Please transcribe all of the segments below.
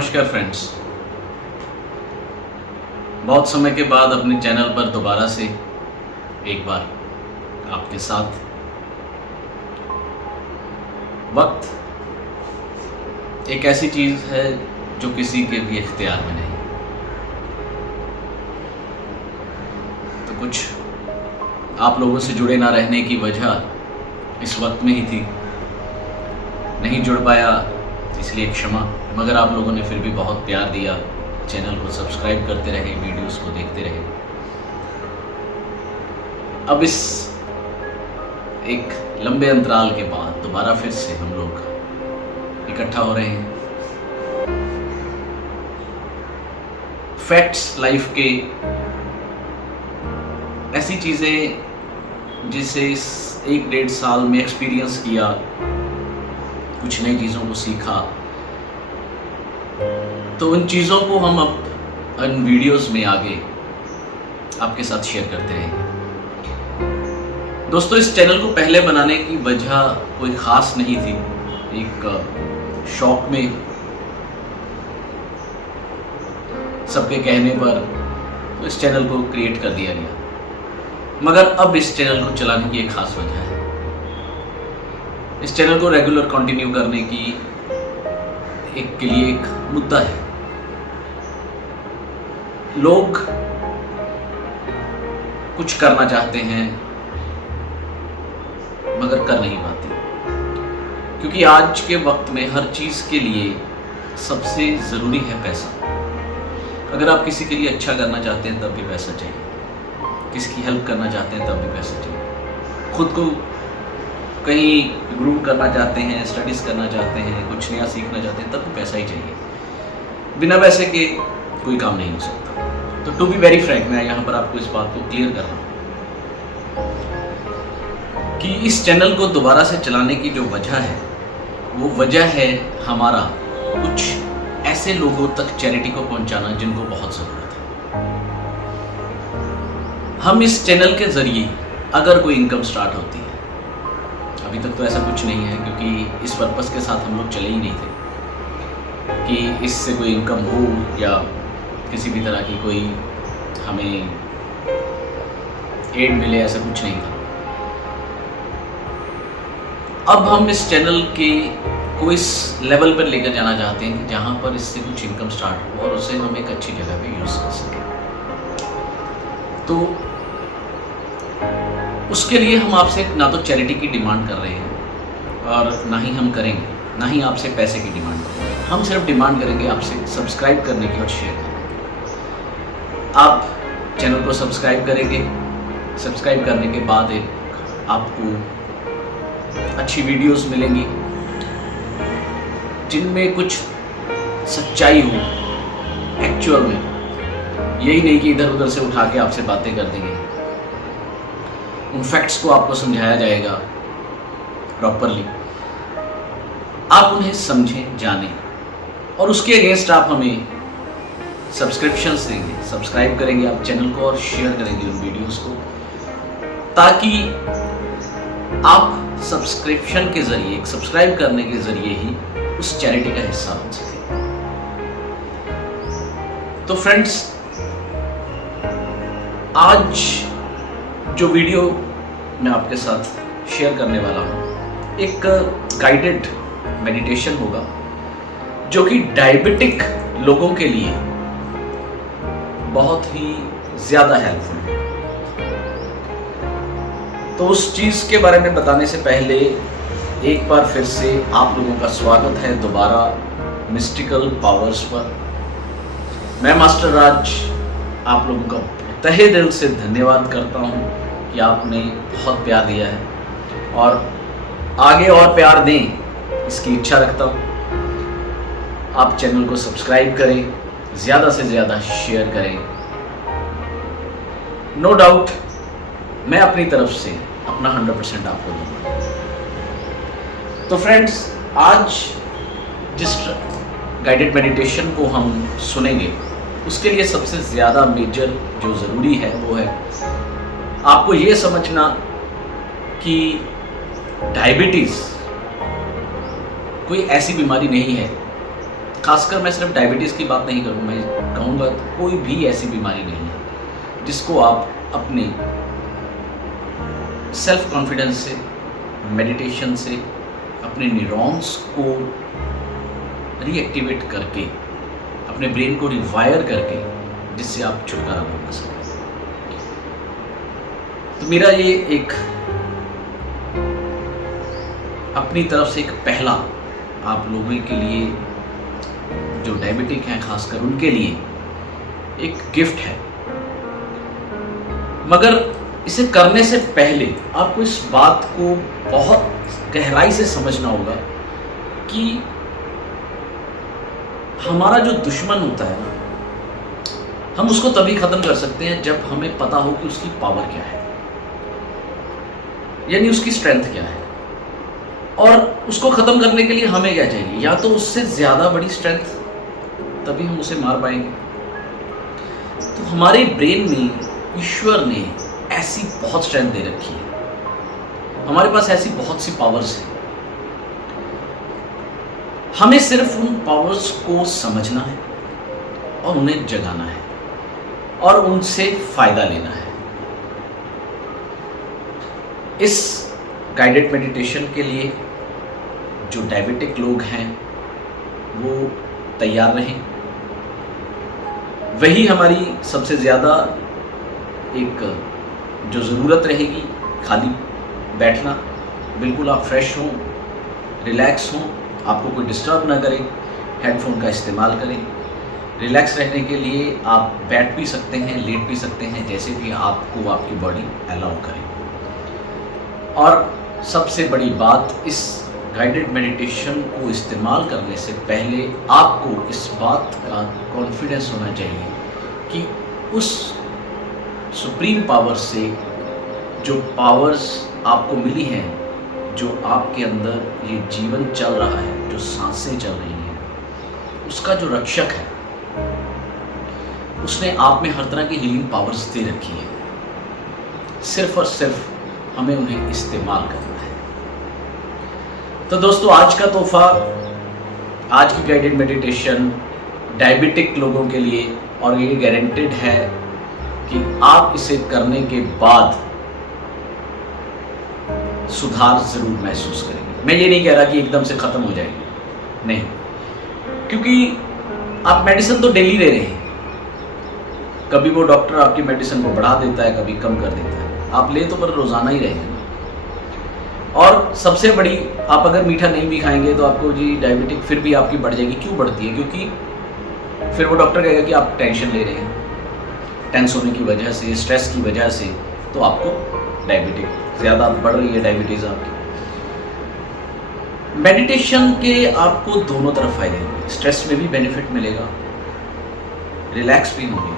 नमस्कार फ्रेंड्स। बहुत समय के बाद अपने चैनल पर दोबारा से एक बार आपके साथ वक्त एक ऐसी चीज़ है जो किसी के भी इख्तियार में नहीं। तो कुछ आप लोगों से जुड़े ना रहने की वजह इस वक्त में ही थी, नहीं जुड़ पाया इसलिए क्षमा। मगर आप लोगों ने फिर भी बहुत प्यार दिया, चैनल को सब्सक्राइब करते रहे, वीडियोस को देखते रहे। अब इस एक लंबे अंतराल के बाद दोबारा फिर से हम लोग इकट्ठा हो रहे हैं। फैक्ट्स लाइफ के ऐसी चीज़ें जिसे इस 1-1.5 साल में एक्सपीरियंस किया, कुछ नई चीज़ों को सीखा, तो उन चीज़ों को हम अब इन वीडियोस में आगे आपके साथ शेयर करते रहेंगे। दोस्तों, इस चैनल को पहले बनाने की वजह कोई ख़ास नहीं थी, एक शौक में सबके कहने पर तो इस चैनल को क्रिएट कर दिया गया। मगर अब इस चैनल को चलाने की एक ख़ास वजह है। इस चैनल को रेगुलर कंटिन्यू करने की के लिए एक मुद्दा है। लोग कुछ करना चाहते हैं मगर कर नहीं पाते, क्योंकि आज के वक्त में हर चीज़ के लिए सबसे ज़रूरी है पैसा। अगर आप किसी के लिए अच्छा करना चाहते हैं तब भी पैसा चाहिए, किसी की हेल्प करना चाहते हैं तब भी पैसा चाहिए, खुद को कहीं ग्रूम करना चाहते हैं, स्टडीज़ करना चाहते हैं, कुछ नया सीखना चाहते हैं, तब भी पैसा ही चाहिए। बिना पैसे के कोई काम नहीं हो सकता। तो टू बी वेरी फ्रैंक, मैं यहाँ पर आपको इस बात को क्लियर कर रहा हूँ कि इस चैनल को दोबारा से चलाने की जो वजह है वो वजह है हमारा कुछ ऐसे लोगों तक चैरिटी को पहुँचाना जिनको बहुत ज़रूरत है। हम इस चैनल के ज़रिए अगर कोई इनकम स्टार्ट होती है, अभी तक तो ऐसा कुछ नहीं है क्योंकि इस पर्पस के साथ हम लोग चले ही नहीं थे कि इससे कोई इनकम हो या किसी भी तरह की कोई हमें एड मिले, ऐसा कुछ नहीं था। अब हम इस चैनल के को इस लेवल पर लेकर जाना चाहते हैं कि जहाँ पर इससे कुछ इनकम स्टार्ट हो और उसे हम एक अच्छी जगह पे यूज़ कर सकें। तो उसके लिए हम आपसे ना तो चैरिटी की डिमांड कर रहे हैं और ना ही हम करेंगे, ना ही आपसे पैसे की डिमांड करेंगे। हम सिर्फ डिमांड करेंगे आपसे सब्सक्राइब करने की और शेयर करने की। आप चैनल को सब्सक्राइब करेंगे, सब्सक्राइब करने के बाद एक आपको अच्छी वीडियोस मिलेंगी जिनमें कुछ सच्चाई हो, एक्चुअल में, यही नहीं कि इधर उधर से उठा के आपसे बातें कर देंगे। उन फैक्ट्स को आपको समझाया जाएगा प्रॉपरली, आप उन्हें समझें, जानें, और उसके अगेंस्ट आप हमें सब्सक्रिप्शंस देंगे, सब्सक्राइब करेंगे आप चैनल को और शेयर करेंगे उन वीडियोस को, ताकि आप सब्सक्रिप्शन के ज़रिए, एक सब्सक्राइब करने के ज़रिए ही उस चैरिटी का हिस्सा बन सकें। तो फ्रेंड्स, आज जो वीडियो मैं आपके साथ शेयर करने वाला हूँ एक गाइडेड मेडिटेशन होगा जो कि डायबिटिक लोगों के लिए बहुत ही ज़्यादा हेल्पफुल है। तो उस चीज़ के बारे में बताने से पहले एक बार फिर से आप लोगों का स्वागत है दोबारा मिस्टिकल पावर्स पर। मैं मास्टर राज आप लोगों का तहे दिल से धन्यवाद करता हूँ कि आपने बहुत प्यार दिया है और आगे और प्यार दें, इसकी इच्छा रखता हूँ। आप चैनल को सब्सक्राइब करें, ज़्यादा से ज़्यादा शेयर करें। नो डाउट मैं अपनी तरफ से अपना 100% आपको दूंगा। तो फ्रेंड्स, आज जिस गाइडेड मेडिटेशन को हम सुनेंगे उसके लिए सबसे ज़्यादा मेजर जो ज़रूरी है वो है आपको ये समझना कि डायबिटीज़ कोई ऐसी बीमारी नहीं है खासकर मैं सिर्फ डायबिटीज़ की बात नहीं करूँ, मैं कहूँगा कोई भी ऐसी बीमारी नहीं है जिसको आप अपने सेल्फ कॉन्फिडेंस से, मेडिटेशन से, अपने न्यूरॉन्स को रीएक्टिवेट करके, अपने ब्रेन को रिवायर करके, जिससे आप छुटकारा पा सकें। तो मेरा ये एक अपनी तरफ से एक पहला आप लोगों के लिए, जो डायबिटिक हैं खासकर उनके लिए एक गिफ्ट है। मगर इसे करने से पहले आपको इस बात को बहुत गहराई से समझना होगा कि हमारा जो दुश्मन होता है ना, हम उसको तभी खत्म कर सकते हैं जब हमें पता हो कि उसकी पावर क्या है, यानी उसकी स्ट्रेंथ क्या है। और उसको खत्म करने के लिए हमें क्या चाहिए, या तो उससे ज्यादा बड़ी स्ट्रेंथ, तभी हम उसे मार पाएंगे। तो हमारे ब्रेन में ईश्वर ने ऐसी बहुत स्ट्रेंथ दे रखी है, हमारे पास ऐसी बहुत सी पावर्स हैं। हमें सिर्फ उन पावर्स को समझना है और उन्हें जगाना है और उनसे फायदा लेना है। इस गाइडेड मेडिटेशन के लिए जो डायबिटिक लोग हैं वो तैयार रहें। वही हमारी सबसे ज़्यादा एक जो ज़रूरत रहेगी, खाली बैठना, बिल्कुल आप फ्रेश हों, रिलैक्स हों, आपको कोई डिस्टर्ब ना करे, हेडफोन का इस्तेमाल करें। रिलैक्स रहने के लिए आप बैठ भी सकते हैं, लेट भी सकते हैं, जैसे भी आपको आपकी बॉडी अलाउ करे। और सबसे बड़ी बात, इस गाइडेड मेडिटेशन को इस्तेमाल करने से पहले आपको इस बात का कॉन्फिडेंस होना चाहिए कि उस सुप्रीम पावर से जो पावर्स आपको मिली हैं, जो आपके अंदर ये जीवन चल रहा है, जो सांसें चल रही हैं, उसका जो रक्षक है, उसने आप में हर तरह की हीलिंग पावर्स दे रखी है। सिर्फ और सिर्फ हमें उन्हें इस्तेमाल करना है। तो दोस्तों, आज का तोहफा, आज की गाइडेड मेडिटेशन डायबिटिक लोगों के लिए, और ये गारंटेड है कि आप इसे करने के बाद सुधार जरूर महसूस करेंगे। मैं ये नहीं कह रहा कि एकदम से खत्म हो जाएगी, नहीं, क्योंकि आप मेडिसिन तो डेली ले रहे हैं। कभी वो डॉक्टर आपकी मेडिसिन को बढ़ा देता है, कभी कम कर देता है, आप ले तो पर रोजाना ही रहे हैं। और सबसे बड़ी, आप अगर मीठा नहीं भी खाएंगे तो आपको जी डायबिटिक फिर भी आपकी बढ़ जाएगी। क्यों बढ़ती है? क्योंकि फिर वो डॉक्टर कहेगा कि आप टेंशन ले रहे हैं, टेंस होने की वजह से, स्ट्रेस की वजह से, तो आपको डायबिटिक ज़्यादा बढ़ रही है, डायबिटीज़ आपकी। मेडिटेशन के आपको दोनों तरफ फायदे होंगे, स्ट्रेस में भी बेनिफिट मिलेगा, रिलैक्स भी होंगे,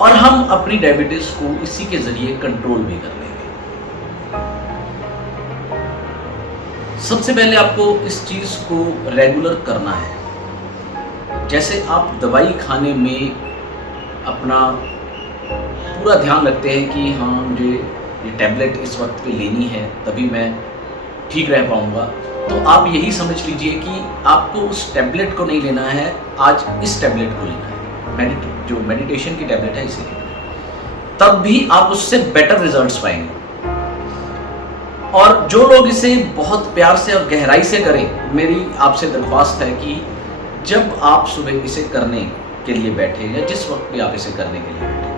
और हम अपनी डायबिटीज़ को इसी के ज़रिए कंट्रोल भी कर लेंगे। सबसे पहले आपको इस चीज़ को रेगुलर करना है। जैसे आप दवाई खाने में अपना पूरा ध्यान रखते हैं कि हाँ, मुझे ये टैबलेट इस वक्त पे लेनी है तभी मैं ठीक रह पाऊँगा, तो आप यही समझ लीजिए कि आपको उस टैबलेट को नहीं लेना है, आज इस टैबलेट को लेना है। जो मेडिटेशन की टैबलेट है इसे लेना है, तब भी आप उससे बेटर रिजल्ट्स पाएंगे। और जो लोग इसे बहुत प्यार से और गहराई से करें, मेरी आपसे दरख्वास्त है कि जब आप सुबह इसे करने के लिए बैठे, या जिस वक्त भी आप इसे करने के लिए बैठे,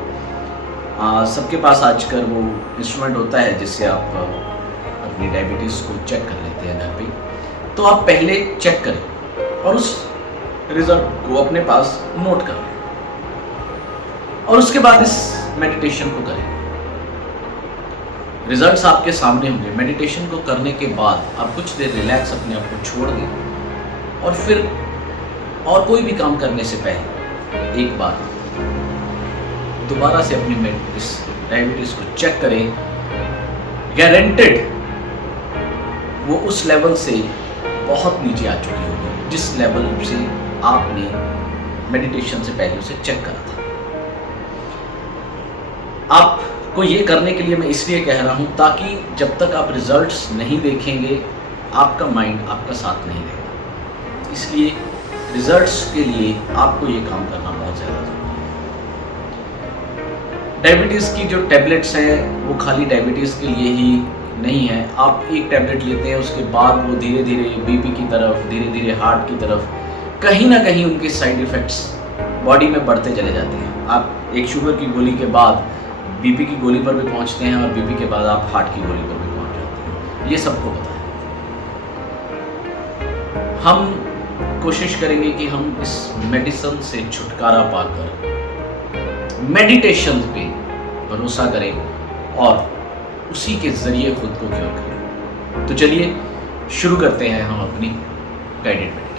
सबके पास आजकल वो इंस्ट्रूमेंट होता है जिससे आप अपनी डायबिटीज़ को चेक कर लेते हैं घर पे। तो आप पहले चेक करें और उस रिजल्ट को अपने पास नोट कर लें, और उसके बाद इस मेडिटेशन को करें। रिजल्ट्स आपके सामने होंगे। मेडिटेशन को करने के बाद आप कुछ देर रिलैक्स अपने आप को छोड़ दें, और फिर और कोई भी काम करने से पहले एक बार दोबारा से अपनी इस डायबिटीज़ को चेक करें। गारंटेड वो उस लेवल से बहुत नीचे आ चुकी होगी जिस लेवल से आपने मेडिटेशन से पहले उसे चेक करा था। आपको ये करने के लिए मैं इसलिए कह रहा हूँ ताकि जब तक आप रिजल्ट्स नहीं देखेंगे, आपका माइंड आपका साथ नहीं देगा। इसलिए रिजल्ट्स के लिए आपको ये काम करना बहुत ज़्यादा ज़रूरी है। डायबिटीज़ की जो टैबलेट्स हैं वो खाली डायबिटीज़ के लिए ही नहीं है। आप एक टैबलेट लेते हैं, उसके बाद वो धीरे धीरे बीपी की तरफ, धीरे धीरे हार्ट की तरफ, कहीं ना कहीं उनके साइड इफ़ेक्ट्स बॉडी में बढ़ते चले जाते हैं। आप एक शुगर की गोली के बाद बीपी की गोली पर भी पहुंचते हैं और बीपी के बाद आप हार्ट की गोली पर भी पहुंच जाते हैं। ये सबको पता है। हम कोशिश करेंगे कि हम इस मेडिसिन से छुटकारा पाकर मेडिटेशन पे भरोसा करें और उसी के ज़रिए खुद को क्योर करें। तो चलिए शुरू करते हैं हम अपनी गाइडेड मेडिटेशन।